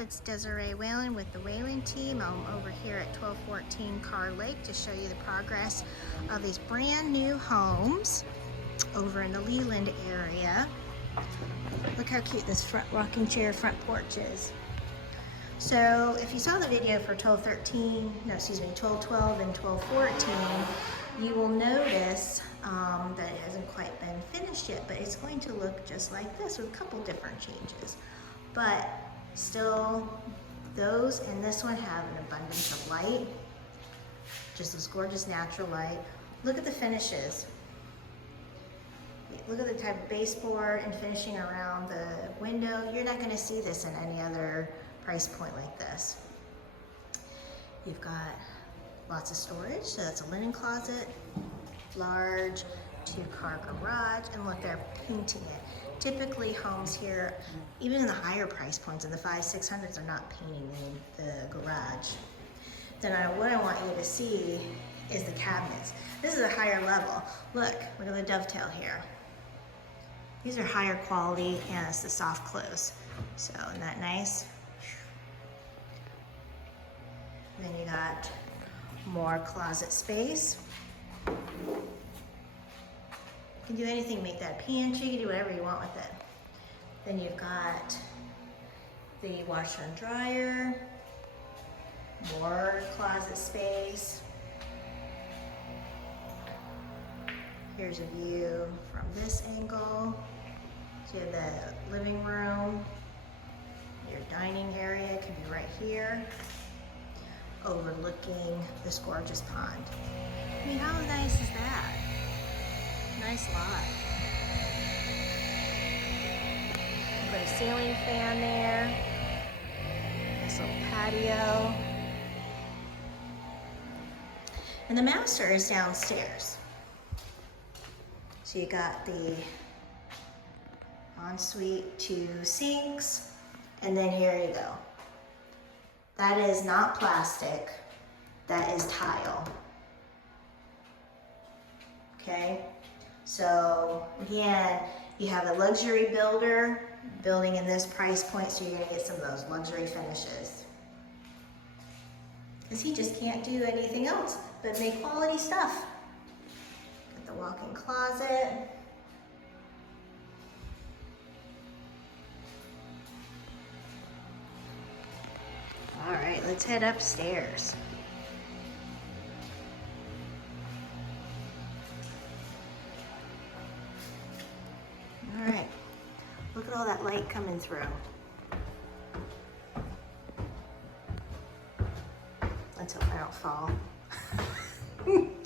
It's Desiree Whalen with the Whalen team. I'm over here at 1214 Kerr Lake to show you the progress of these brand new homes over in the Leland area. Look how cute this front rocking chair front porch is. So if you saw the video for 1212 and 1214, you will notice that it hasn't quite been finished yet, but it's going to look just like this with a couple different changes. But still, those and this one have an abundance of light, just this gorgeous natural light. Look at the finishes. Look at the type of baseboard and finishing around the window. You're not going to see this in any other price point like this. You've got lots of storage, so that's a linen closet, large 2-car garage, and look, they're painting it. Typically homes here, even in the higher price points, in the 500s, 600s, are not painting the garage. Then what I want you to see is the cabinets. This is a higher level. Look at the dovetail here. These are higher quality, and it's the soft close. So, isn't that nice? And then you got more closet space. You can do anything, make that a pantry, you can do whatever you want with it. Then you've got the washer and dryer, more closet space. Here's a view from this angle. So you have the living room, your dining area can be right here, overlooking this gorgeous pond. I mean, how nice is that? Nice lot. Put a ceiling fan there. Nice little patio. And the master is downstairs. So you got the ensuite, 2 sinks, and then here you go. That is not plastic, that is tile. Okay, so again, you have a luxury builder building in this price point, so you're gonna get some of those luxury finishes. Because he just can't do anything else but make quality stuff. Got the walk-in closet. All right, let's head upstairs. All right, look at all that light coming through. Let's hope I don't fall.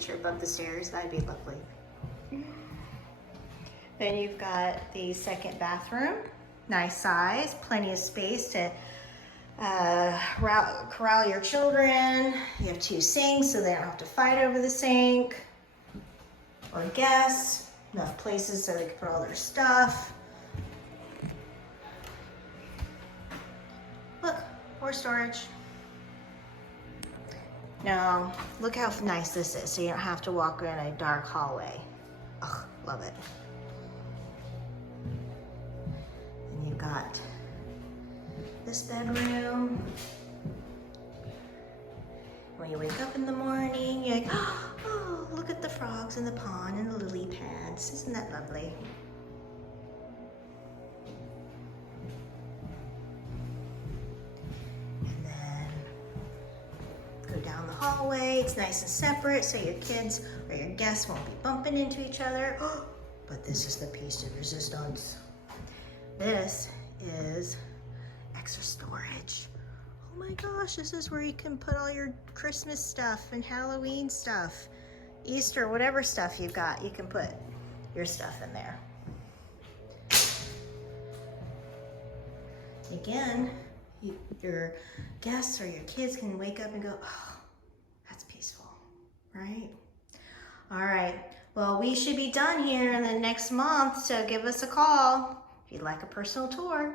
Trip up the stairs, that'd be lovely. Then you've got the second bathroom, nice size, plenty of space to corral your children. You have 2 sinks, so they don't have to fight over the sink. Or guests. Enough places so they can put all their stuff. Look, more storage. Now, look how nice this is, so you don't have to walk in a dark hallway. Ugh, love it. And you've got this bedroom. When you wake up in the morning, you're like, oh, look at the frogs in the pond and the lily pads. Isn't that lovely? And then go down the hallway. It's nice and separate, so your kids or your guests won't be bumping into each other. But this is the piece de resistance. This is extra storage. Oh my gosh, this is where you can put all your Christmas stuff and Halloween stuff, Easter, whatever stuff you've got, you can put your stuff in there. Again, your guests or your kids can wake up and go, oh, that's peaceful, right? All right, well, we should be done here in the next month, so give us a call if you'd like a personal tour.